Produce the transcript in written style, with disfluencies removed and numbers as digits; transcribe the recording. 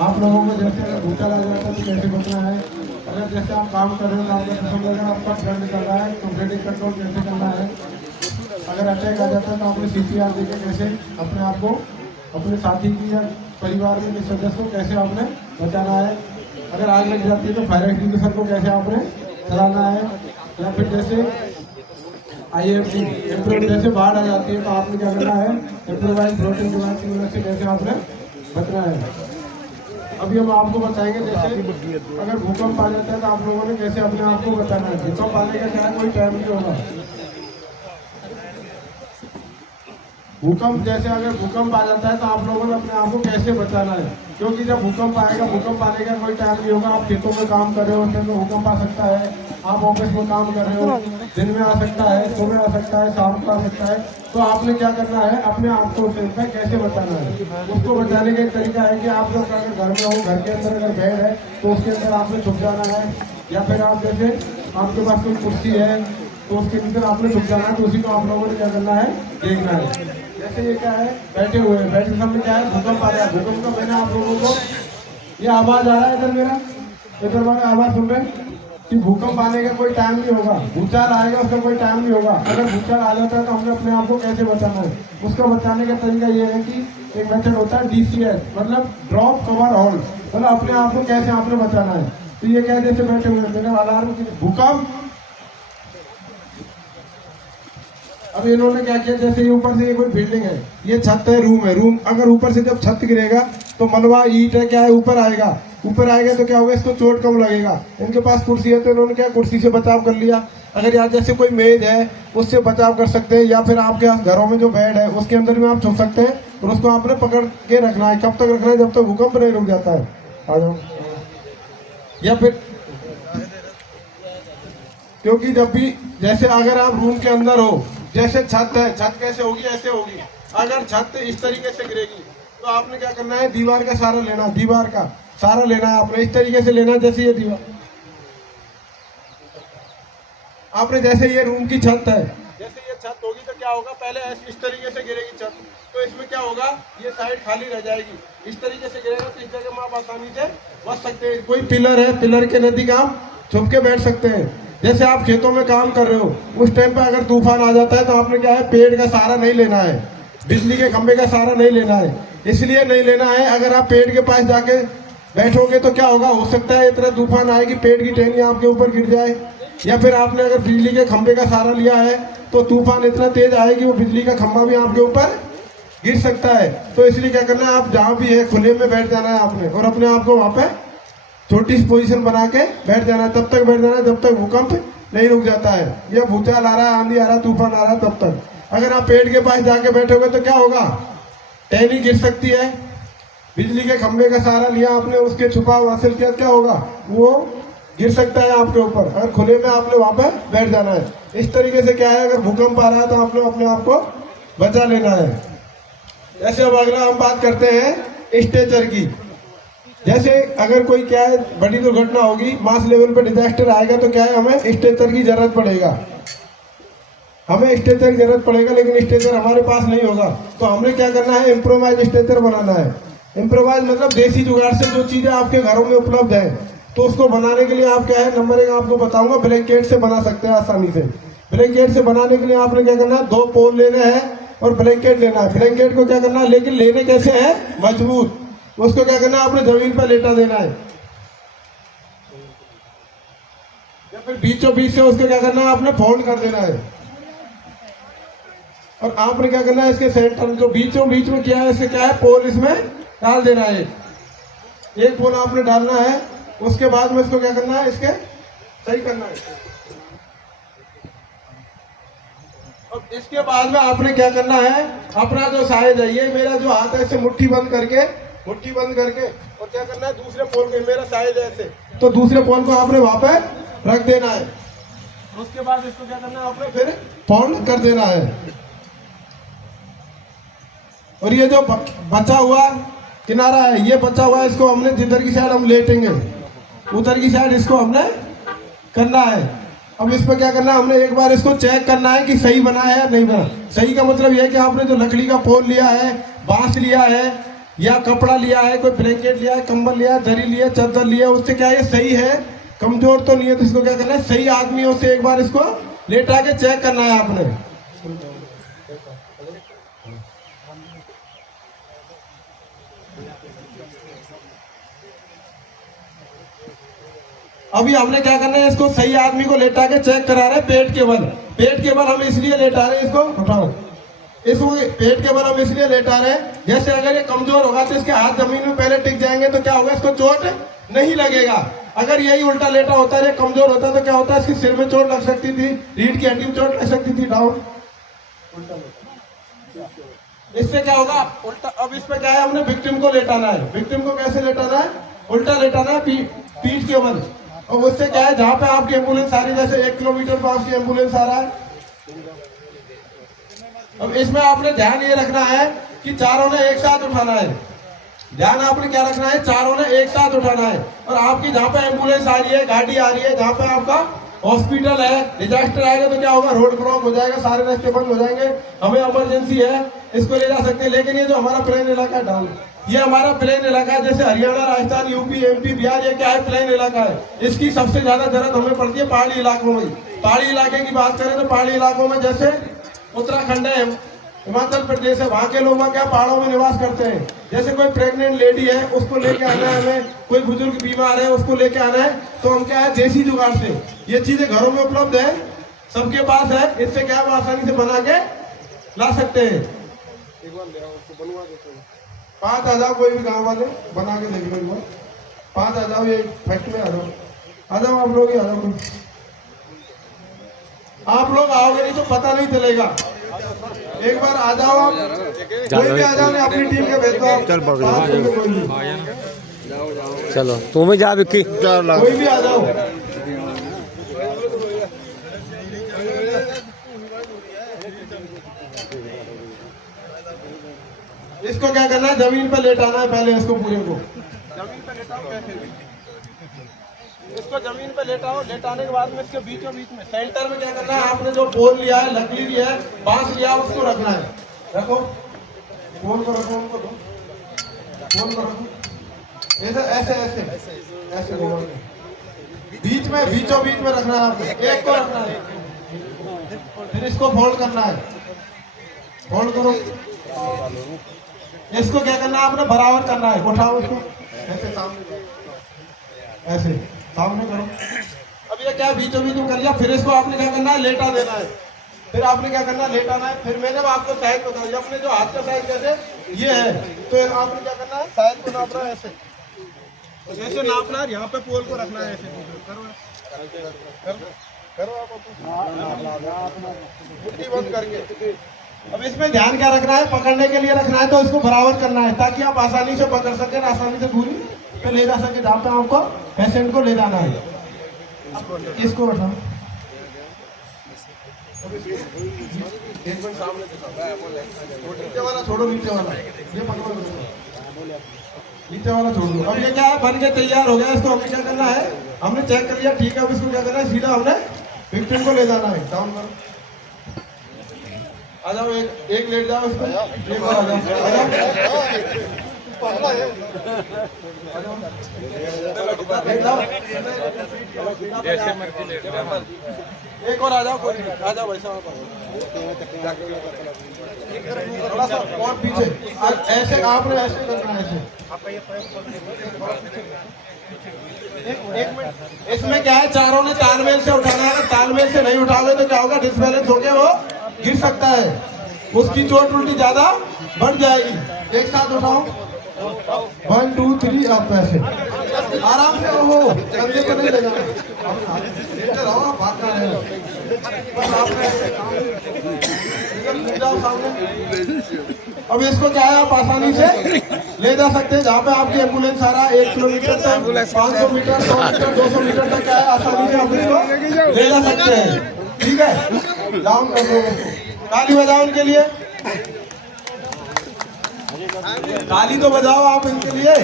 आप लोगों को जैसे अगर भूचा लग जाता है तो कैसे बचना है, अगर जैसे आप काम कर रहे हो आपका सिस्टम अगर आपका ट्रेंड कर रहा है तो ब्लीडिंग कंट्रोल कैसे करना है, अगर अटैक आ जाता है तो आपने CPR देके कैसे अपने आप को, अपने साथी की या परिवार में सदस्य को कैसे आपने बचाना है, अगर आग लग जाती है तो फायर एक्सटिंग्विशर को कैसे आपने चलाना है, या फिर जैसे IFT जैसे बाढ़ आ जाती है तो आपने क्या करना है, इम्प्रोवाइज फ्लोटिंग डिवाइस की मदद से कैसे आपने बचना है। अभी हम आपको बताएंगे जैसे अगर भूकंप आ जाता है तो आप लोगों ने कैसे अपने आप को बचाना है। भूकंप आने का क्या कोई टाइम नहीं होगा। भूकंप जैसे अगर भूकंप आ जाता है तो आप लोगों ने अपने आप को कैसे बचाना है, क्योंकि जब भूकंप आएगा, भूकंप आने का कोई टाइम नहीं होगा। आप खेतों में काम कर रहे हो, उसमें भूकंप आ सकता है, आप ऑफिस में काम कर रहे हो, दिन में आ सकता है, सुबह आ सकता है, शाम को आ सकता है। तो आपने क्या करना है, अपने आप को उससे कैसे बचाना है। उसको बचाने का एक तरीका है कि आप लोग अगर घर में हो, घर के अंदर अगर बेड है तो उसके अंदर आपने छुप जाना है, या फिर आप जैसे आपके पास कोई कुर्सी है तो उसके अंदर आपने छुप जाना है। तो उसी को आप लोगों ने क्या करना है, देखना है। जैसे ये क्या है, बैठे हुए हैं, बैठे समय क्या है, भूकंप आ रहा है। भूकंप का मैंने आप लोगों को ये आवाज आ रहा है, इधर मेरा इधर वाला आवाज सुन रहे हैं कि भूकंप आने का कोई टाइम नहीं होगा, भूचाल आएगा उसका कोई टाइम नहीं होगा। अगर भूचाल आ जाता है तो हमने अपने आप को कैसे बचाना है, उसका बचाने का तरीका ये है कि एक मेथड होता है DCS, मतलब ड्रॉप कवर होल्ड, मतलब अपने आप को कैसे आपने बचाना है। तो ये क्या, जैसे बैठे हुए मैंने अलार्म भूकंप, अब इन्होंने क्या किया, जैसे ये ऊपर से ये कोई बिल्डिंग है, ये छत है, रूम है, रूम अगर ऊपर से जब छत गिरेगा तो मलबा ईंट है क्या है ऊपर आएगा, ऊपर आएगा तो क्या होगा, इसको चोट कम लगेगा। इनके पास कुर्सी है तो इन्होंने क्या कुर्सी से बचाव कर लिया। अगर यहाँ जैसे कोई मेज है उससे बचाव कर सकते हैं, या फिर आपके घरों में जो बेड है उसके अंदर भी आप छुप सकते हैं और उसको आपने पकड़ के रखना है। कब तक रखना है, जब तक भूकंप नहीं रुक जाता है। आ जाओ। या फिर क्योंकि जब भी जैसे अगर आप रूम के अंदर हो, जैसे छत है, छत कैसे होगी, ऐसे होगी। अगर छत इस तरीके से गिरेगी तो आपने क्या करना है, दीवार का सहारा लेना, दीवार का सहारा लेना है आपने, इस तरीके से लेना है। जैसे ये दीवार आपने, जैसे ये रूम की छत है, जैसे ये छत होगी तो क्या होगा, पहले ऐसे इस तरीके से गिरेगी छत, तो इसमें क्या होगा, ये साइड खाली रह जाएगी। इस तरीके से गिरेगा तो इस जगह में आप आसानी से बच सकते हैं। कोई पिलर है, पिलर के नजदीक आप छुप के बैठ सकते हैं। जैसे आप खेतों में काम कर रहे हो, उस टाइम पे अगर तूफान आ जाता है तो आपने क्या है, पेड़ का सहारा नहीं लेना है, बिजली के खंभे का सहारा नहीं लेना है। इसलिए नहीं लेना है, अगर आप पेड़ के पास जाके बैठोगे तो क्या होगा, हो सकता है इतना तूफान आए कि पेड़ की टहनी आपके ऊपर गिर जाए, या फिर आपने अगर बिजली के खंभे का सहारा लिया है तो तूफान इतना तेज आए कि वो बिजली का खंभा भी आपके ऊपर गिर सकता है। तो इसलिए क्या करना है, आप जहाँ भी है खुले में बैठ जाना है आपने, और अपने आप को वहाँ पे छोटी सी पोजीशन बना के बैठ जाना है। तब तक बैठ जाना है जब तक भूकंप नहीं रुक जाता है, या भूचाल आ रहा है, आंधी आ रहा है, तूफान आ रहा है, तब तक। अगर आप पेड़ के पास जाके बैठोगे तो क्या होगा, टहनी गिर सकती है, बिजली के खंभे का सहारा लिया आपने, उसके छुपा हुआ हासिल किया, क्या होगा, वो गिर सकता है आपके ऊपर। अगर खुले में आपने वहां पर बैठ जाना है। इस तरीके से क्या है, अगर भूकंप आ रहा है तो आप लोग अपने आप को बचा लेना है। जैसे अब अगला हम बात करते हैं स्ट्रेचर की। जैसे अगर कोई क्या है, बड़ी दुर्घटना होगी, मास लेवल पे डिजास्टर आएगा तो क्या है, हमें स्ट्रेचर की जरूरत पड़ेगा, हमें स्ट्रेचर की जरूरत पड़ेगा, लेकिन स्ट्रेचर हमारे पास नहीं होगा। तो हमने क्या करना है, इम्प्रोवाइज स्ट्रेचर बनाना है। इम्प्रोवाइज मतलब देसी जुगाड़ से जो चीजें आपके घरों में उपलब्ध है, तो उसको बनाने के लिए आप क्या है, नंबर 1 आपको बताऊंगा, ब्लैंकेट से बना सकते हैं आसानी से। ब्लैंकेट से बनाने के लिए आपने क्या करना है, 2 पोल लेने हैं और ब्लैंकेट लेना है। ब्लैंकेट को क्या करना है, लेकिन लेने कैसे है, मजबूत। उसको क्या करना है, आपने जमीन पर लेटा देना है, या फिर बीचों बीच से उसको क्या करना है, आपने फोल्ड कर देना है। और आपने क्या करना है, इसके सेंटर जो बीचों बीच में किया है, इसके क्या है, पोल इसमें डाल देना है। एक पोल आपने डालना है, उसके बाद में इसको क्या करना है, इसके सही करना है। और इसके बाद में आपने क्या करना है, अपना जो साइज है, ये मेरा जो हाथ है इसे मुट्ठी बंद करके और क्या करना है, दूसरे पोल के, मेरा साइज है ऐसे, तो दूसरे पोल को आपने वहां पे रख देना है। उसके बाद इसको क्या करना है, आपने फिर फोल्ड कर देना है। और ये जो बचा हुआ किनारा है, ये बचा हुआ है, इसको हमने जिधर की साइड हम लेटेंगे उधर की साइड इसको हमने करना है। अब इस पर क्या करना है, हमने एक बार इसको चेक करना है कि सही बना है या नहीं बना। सही का मतलब यह है कि आपने जो लकड़ी का पोल लिया है, बांस लिया है, या कपड़ा लिया है, कोई ब्लैंकेट लिया है, कंबल लिया है, दरी लिया है, चादर लिया है, उससे क्या ये सही है, कमजोर तो नहीं है, तो इसको क्या करना है, सही आदमी है उससे एक बार इसको लेटा के चेक करना है आपने। अभी हमने क्या करना है, इसको सही आदमी को लेटा के चेक करा रहे हैं पेट के बल। पेट के बल हम इसलिए लेटा रहे हैं, इसको उठाओ, इसको पेट के बल हम इसलिए लेटा रहे हैं, जैसे अगर ये कमजोर होगा तो इसके हाथ जमीन में पहले टिक जाएंगे तो क्या होगा, इसको चोट नहीं लगेगा। अगर यही उल्टा लेटा होता है, कमजोर होता तो क्या होता है, इसके सिर में चोट लग सकती थी, रीढ़ की हड्डी में चोट लग सकती थी। डाउन, इससे क्या होगा उल्टा। अब इसमें क्या है, हमने विक्टिम को लेटाना है। विक्टिम को कैसे लेटाना है, उल्टा लेटाना है, पीठ के बल। और उससे क्या है, जहाँ पे आपकी एम्बुलेंस आ रही है, जैसे 1 किलोमीटर पर आपकी एम्बुलेंस आ रहा है, अब इसमें आपने ध्यान ये रखना है कि चारों ने एक साथ उठाना है। ध्यान आपने क्या रखना है, चारों ने एक साथ उठाना है। और आपकी जहाँ पे एम्बुलेंस आ रही है, गाड़ी आ रही है, जहाँ पे आपका हॉस्पिटल है, डिजास्टर आएगा तो क्या होगा, रोड ब्लॉक हो जाएगा, सारे रास्ते बंद हो जाएंगे, हमें इमरजेंसी है, इसको ले जा सकते हैं। लेकिन ये जो हमारा प्लेन इलाका है डाल, ये हमारा प्लेन इलाका है, जैसे हरियाणा, राजस्थान, यूपी, एमपी, बिहार, ये क्या है, प्लेन इलाका है। इसकी सबसे ज्यादा जरूरत हमें पड़ती है पहाड़ी इलाकों में। पहाड़ी इलाके की बात करें तो पहाड़ी इलाकों में जैसे उत्तराखंड है, हिमाचल प्रदेश है, वहाँ के लोग क्या पहाड़ों में निवास करते हैं। जैसे कोई प्रेग्नेंट लेडी है, उसको लेके आना है हमें, कोई बुजुर्ग बीमार है, उसको लेके आना है, तो हम क्या है, देसी जुगाड़ से ये चीजें घरों में उपलब्ध है, सबके पास है, इससे क्या हम आसानी से बना के ला सकते हैं। एक बार ले आओ, उसको बनवा देते हैं। 5 आ जाओ, कोई भी गाँव वाले बना के देख लो एक बार। 5 आ जाओ, ये फैक्ट में आ जाओ, आ जाओ आप लोग ही आ जाओ। आप लोग आओगे नहीं तो पता नहीं चलेगा। एक बार आ जाओ आप, कोई भी आ जाओ, ने अपनी टीम के भेज दो। चलो तुम ही जा विक्की, कोई भी आ जाओ। इसको क्या करना है, जमीन पे लेटाना है पहले, इसको पूरे को जमीन पे लेटाओ। कैसे, इसको जमीन पे लेटाओ। लेटाने के बाद में इसके बीचों बीच में सेंटर में क्या करना है, आपने जो पोल लिया है, लकड़ी लिया है, बांस लिया है, उसको रखना है। रखो, पोल को रखो, उनको दो, पोल को रखो, ऐसे ऐसे ऐसे ऐसे घुमा के बीच में, बीचों बीच में रखना है आपने। एक को रखना है, फिर इसको फोल्ड करना है, फोल्ड करो। इसको क्या करना है, आपने बराबर करना है। उठाओ इसको, ऐसे सामने, ऐसे सामने करो। अब ये क्या बीचों बीच में कर लिया, फिर इसको आपने क्या करना है, लेटा देना है। फिर आपने क्या करना है, लेटाना है। फिर मैंने आपको साइज बताया, अपने जो हाथ का साइज जैसे ये है, तो आपने क्या करना है, साइज को नापना है, ऐसे ऐसे नापना है। यहाँ पे पोल को रखना है, ऐसे करो करो आप मुट्ठी बंद करके। अब इसमें ध्यान क्या रखना है, पकड़ने के लिए रखना है तो इसको बराबर करना है, ताकि आप आसानी से पकड़ सकें, आसानी से दूरी पे ले जा सके जहाँ पे आपको पेशेंट को ले जाना है। इसको उठाओ, नीचे वाला छोड़ो, नीचे वाला ये पकड़ो, नीचे वाला छोड़ दो। अब ये क्या है, बन के तैयार हो गया। इसको हमें क्या करना है, हमने चेक कर लिया, ठीक है। अब इसको क्या करना है, सीधा हमने विक्टिम को ले जाना है। डाउन करो, आ जाओ, एक लेट जाओ इसको, एक और आ जाओ, एक और आ जाओ, कोई आ जाओ भाई साहब, थोड़ा सा और पीछे, ऐसे आपने ऐसे करना है, ऐसे। एक मिनट, इसमें क्या है, चारों ने तालमेल से उठाना है। अगर तालमेल से नहीं उठाओगे तो क्या होगा, डिसबैलेंस होके वो गिर सकता है, उसकी चोट उल्टी ज्यादा बढ़ जाएगी। एक साथ उठाओ, 1 2 3, आप ऐसे आराम से हो, कंधे को नहीं लेना, लेकर आओ, आप बात कर रहे हो, बस आपने सामने। अब इसको क्या है, आप आसानी से ले जा सकते हैं जहाँ पे आपकी एम्बुलेंस आ रहा है। 1 किलोमीटर तक, 500 मीटर, 100 मीटर, 200 मीटर तक क्या है, आसानी से आप इसको ले जा सकते हैं। ठीक है, डाउन कर दो, ताली बजाओ इनके लिए, ताली तो बजाओ आप इनके लिए।